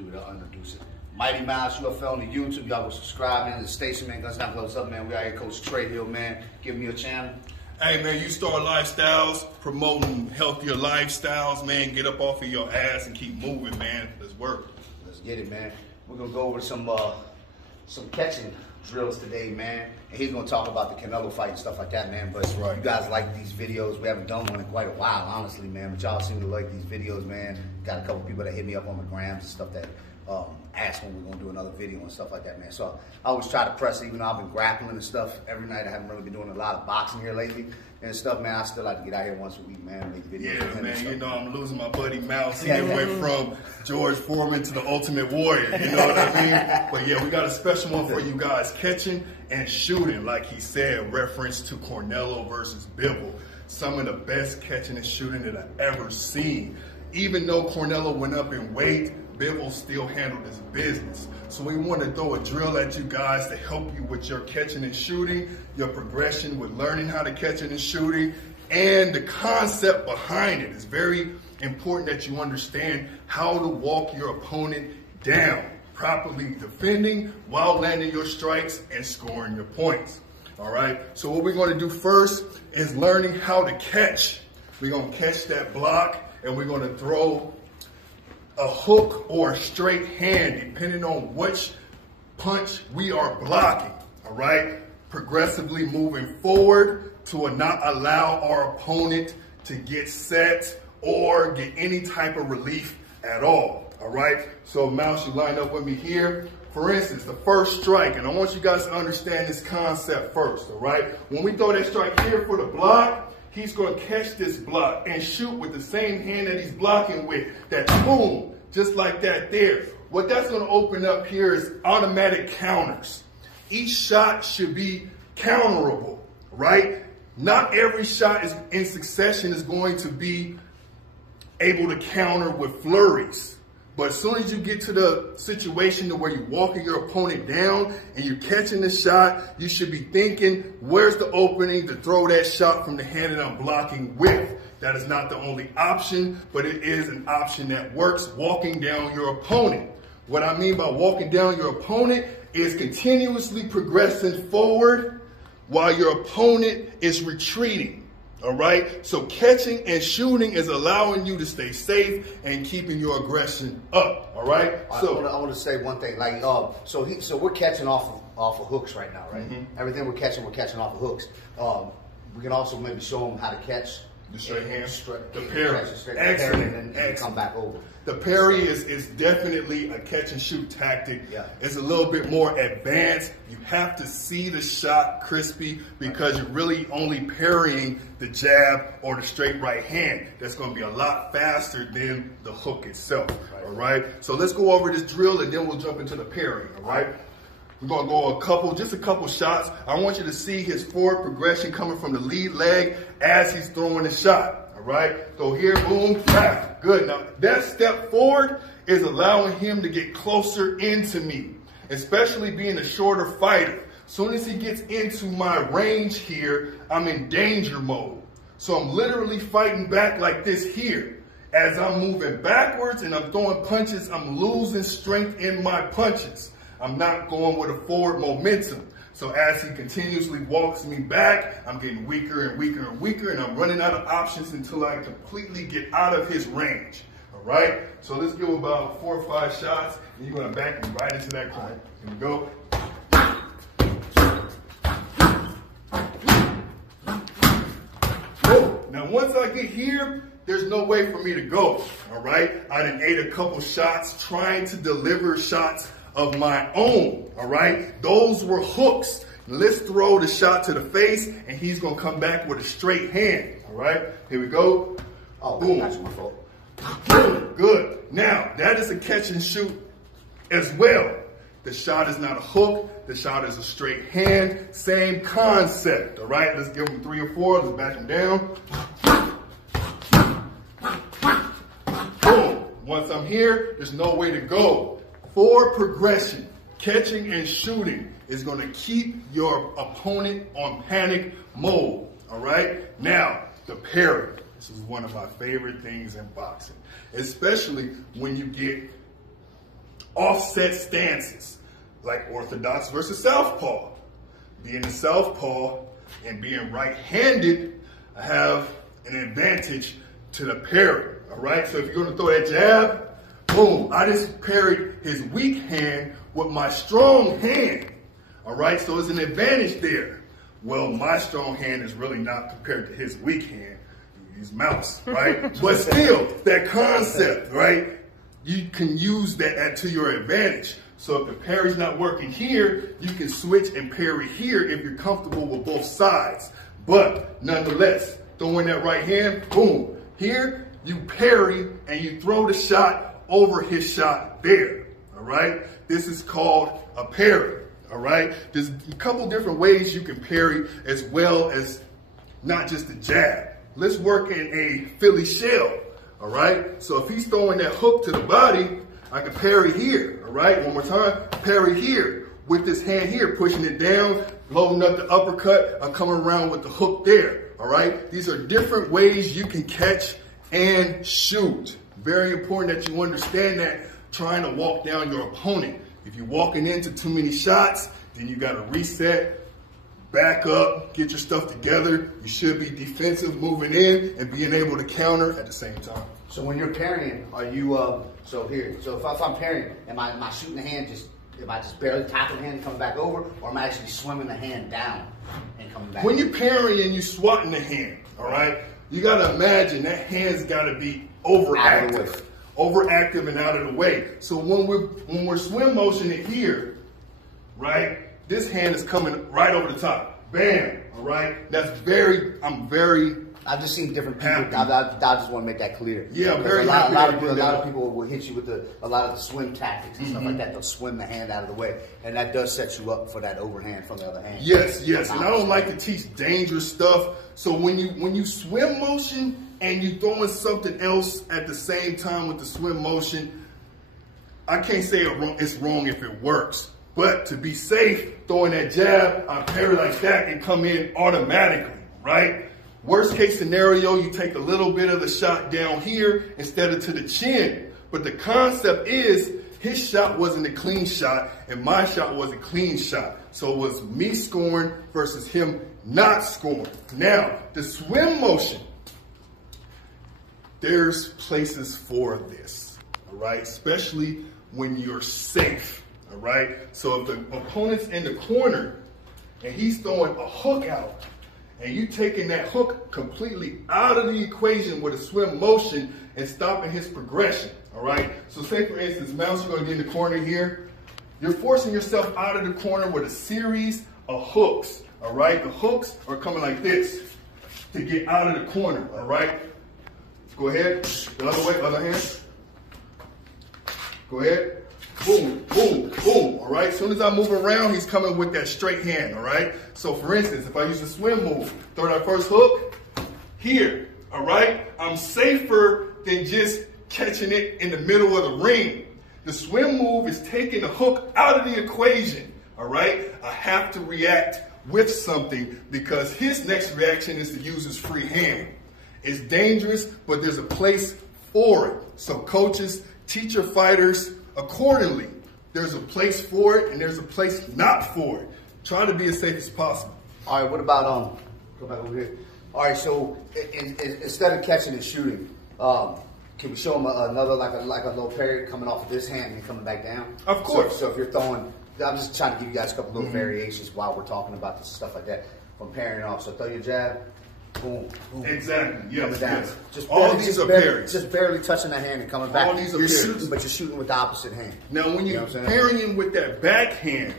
do it. I'll introduce it. Mighty Mouse UFL on the YouTube. Y'all go subscribe to the station, man. Guns Down, Gloves Up, man. We out here, Coach Trahill, man. Give me a channel. Hey, man, you start lifestyles, promoting healthier lifestyles, man. Get up off of your ass and keep moving, man. Let's work. Let's get it, man. We're going to go over some catching drills today, man. And he's going to talk about the Cornelo fight and stuff like that, man. But right. You guys like these videos. We haven't done one in quite a while, honestly, man. But y'all seem to like these videos, man. Got a couple people that hit me up on the grams and stuff that ask when we're going to do another video and stuff like that, man. So I always try to press it, even though I've been grappling and stuff every night. I haven't really been doing a lot of boxing here lately and stuff, man. I still like to get out here once a week, man, make videos. Yeah, man, you know, I'm losing my buddy Mouse. He went from George Foreman to the Ultimate Warrior, you know what I mean? But yeah, we got a special one for you guys, catching and shooting, like he said, reference to Cornelo versus Bivol. Some of the best catching and shooting that I've ever seen. Even though Cornelo went up in weight, Bivol still handled his business. So we want to throw a drill at you guys to help you with your catching and shooting, your progression with learning how to catch and shooting, and the concept behind it. It's very important that you understand how to walk your opponent down, properly defending while landing your strikes and scoring your points. All right, so what we're going to do first is learning how to catch. We're going to catch that block, and we're going to throw a hook or a straight hand, depending on which punch we are blocking, all right? Progressively moving forward to not allow our opponent to get set or get any type of relief at all right? So Mouse, you line up with me here. For instance, the first strike, and I want you guys to understand this concept first, all right? When we throw that strike here for the block, he's going to catch this block and shoot with the same hand that he's blocking with. That boom, just like that there. What that's going to open up here is automatic counters. Each shot should be counterable, right? Not every shot is in succession is going to be able to counter with flurries. But as soon as you get to the situation to where you're walking your opponent down and you're catching the shot, you should be thinking, where's the opening to throw that shot from the hand that I'm blocking with? That is not the only option, but it is an option that works, walking down your opponent. What I mean by walking down your opponent is continuously progressing forward while your opponent is retreating. All right, so catching and shooting is allowing you to stay safe and keeping your aggression up. All right. So I want to say one thing. Like, so we're catching off of hooks right now, right? Mm-hmm. Everything we're catching off of hooks. We can also maybe show them how to catch the straight hand, the parry, excellent, and come back over. The parry is definitely a catch and shoot tactic. Yeah. It's a little bit more advanced. You have to see the shot crispy because you're really only parrying the jab or the straight right hand. That's going to be a lot faster than the hook itself. Right. All right. So let's go over this drill and then we'll jump into the parrying. All right. We're going to go just a couple shots. I want you to see his forward progression coming from the lead leg as he's throwing the shot. All right, so here, boom, tap. Good. Now, that step forward is allowing him to get closer into me, especially being a shorter fighter. As soon as he gets into my range here, I'm in danger mode. So I'm literally fighting back like this here. As I'm moving backwards and I'm throwing punches, I'm losing strength in my punches. I'm not going with a forward momentum. So as he continuously walks me back, I'm getting weaker and weaker and weaker, and I'm running out of options until I completely get out of his range. All right? So let's go about 4 or 5 shots, and you're going to back me right into that corner. Here we go. Whoa. Now, once I get here, there's no way for me to go. All right? I done ate a couple shots trying to deliver shots of my own, all right? Those were hooks. Let's throw the shot to the face, and he's going to come back with a straight hand, all right? Here we go. Oh, boom. That's my fault. Good, good. Now, that is a catch and shoot as well. The shot is not a hook. The shot is a straight hand. Same concept, all right? Let's give him 3 or 4. Let's back him down. Boom. Once I'm here, there's no way to go. Forward progression, catching and shooting is going to keep your opponent on panic mode, all right? Now, the parry. This is one of my favorite things in boxing, especially when you get offset stances, like orthodox versus southpaw. Being a southpaw and being right-handed, I have an advantage to the parry, all right? So if you're gonna throw that jab, boom, I just parried his weak hand with my strong hand, all right? So it's an advantage there. Well, my strong hand is really not compared to his weak hand. He's mouse, right? But still, that concept, right? You can use that to your advantage. So if the parry's not working here, you can switch and parry here if you're comfortable with both sides. But nonetheless, throwing that right hand, boom. Here, you parry and you throw the shot over his shot there, all right? This is called a parry, all right? There's a couple different ways you can parry as well as not just the jab. Let's work in a Philly shell, all right? So if he's throwing that hook to the body, I can parry here, all right? One more time, parry here with this hand here, pushing it down, loading up the uppercut. I'm coming around with the hook there, all right? These are different ways you can catch and shoot. Very important that you understand that trying to walk down your opponent. If you're walking into too many shots, then you got to reset, back up, get your stuff together. You should be defensive, moving in, and being able to counter at the same time. So when you're parrying, are you, so if I'm parrying, am I shooting the hand am I just barely tapping the hand and coming back over, or am I actually swimming the hand down and coming back? When you're parrying, you swatting the hand, all right? You got to imagine that hand's got to be overactive and out of the way. So when we're swim motioning here, right, this hand is coming right over the top. Bam, all right? I've just seen different people. I just want to make that clear. Yeah, a lot of people will hit you with a lot of the swim tactics and stuff like that. They'll swim the hand out of the way, and that does set you up for that overhand from the other hand. Yes, and I don't like to teach dangerous stuff. So when you swim motion and you throwing something else at the same time with the swim motion, I can't say it's wrong if it works. But to be safe, throwing that jab, I parry like that and come in automatically, right? Worst case scenario, you take a little bit of the shot down here instead of to the chin. But the concept is his shot wasn't a clean shot and my shot was a clean shot. So it was me scoring versus him not scoring. Now, the swim motion, there's places for this, all right? Especially when you're safe, all right? So if the opponent's in the corner and he's throwing a hook out, and you taking that hook completely out of the equation with a swim motion and stopping his progression, all right? So say, for instance, Mouse, you're going to get in the corner here. You're forcing yourself out of the corner with a series of hooks, all right? The hooks are coming like this to get out of the corner, all right? Go ahead. The other way, other hand. Go ahead. Boom, boom, boom, all right? As soon as I move around, he's coming with that straight hand, all right? So for instance, if I use a swim move, throw that first hook here, all right? I'm safer than just catching it in the middle of the ring. The swim move is taking the hook out of the equation, all right? I have to react with something because his next reaction is to use his free hand. It's dangerous, but there's a place for it. So coaches, teach your fighters accordingly. There's a place for it and there's a place not for it. Try to be as safe as possible. All right, what about, go back over here. All right, so instead of catching and shooting, can we show them another, like a little parry coming off of this hand and coming back down? Of course. So if you're throwing, I'm just trying to give you guys a couple little variations while we're talking about this stuff like that. From parrying off, so throw your jab, boom, boom. Exactly, yes, down. yes. Just all these are parries. Just barely touching the hand and coming back. All these are you're parries. shooting, but you're shooting with the opposite hand. Now, when you're parrying with that backhand,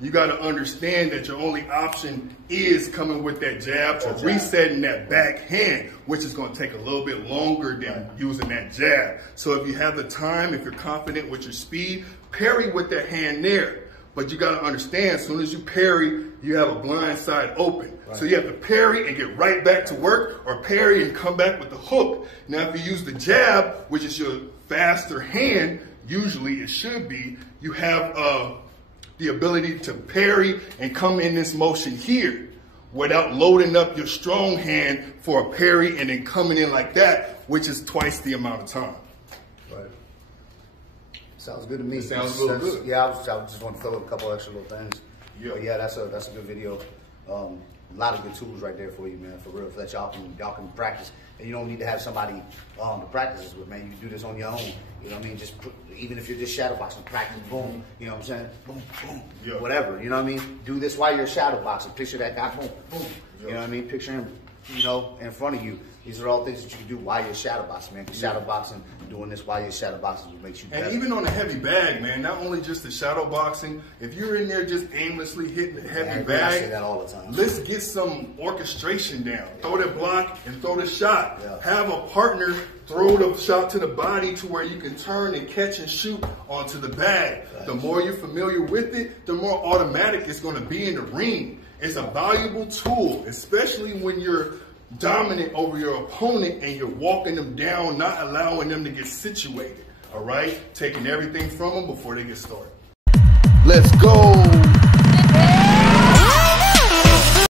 you got to understand that your only option is coming with that jab or resetting that backhand, which is going to take a little bit longer than using that jab. So if you have the time, if you're confident with your speed, parry with that hand there. But you got to understand, as soon as you parry, you have a blind side open. Right. So you have to parry and get right back to work, or parry and come back with the hook. Now, if you use the jab, which is your faster hand, usually it should be, you have the ability to parry and come in this motion here without loading up your strong hand for a parry and then coming in like that, which is twice the amount of time. Right. Sounds good to me. It sounds real good. Yeah, I just want to throw a couple extra little things. Yeah. But yeah, that's a good video. A lot of good tools right there for you, man, for real. That y'all can practice. And you don't need to have somebody to practice this with, man. You can do this on your own. You know what I mean? Even if you're just shadow boxing, practice, boom. You know what I'm saying? Boom, boom, yeah. whatever. You know what I mean? Do this while you're shadow boxing. Picture that guy, boom, boom. Yeah. You know what I mean? Picture him, you know, in front of you. These are all things that you can do while you're shadow boxing, man. Shadow boxing, doing this while you're shadow boxing will make you better. And even on a heavy bag, man, not only just the shadow boxing, if you're in there just aimlessly hitting the heavy bag, I say that all the time. Let's get some orchestration down. Yeah. Throw the block and throw the shot. Yeah. Have a partner throw the shot to the body to where you can turn and catch and shoot onto the bag. Right. The more you're familiar with it, the more automatic it's going to be in the ring. It's a valuable tool, especially when you're dominant over your opponent and you're walking them down, not allowing them to get situated, all right? Taking everything from them before they get started. Let's go.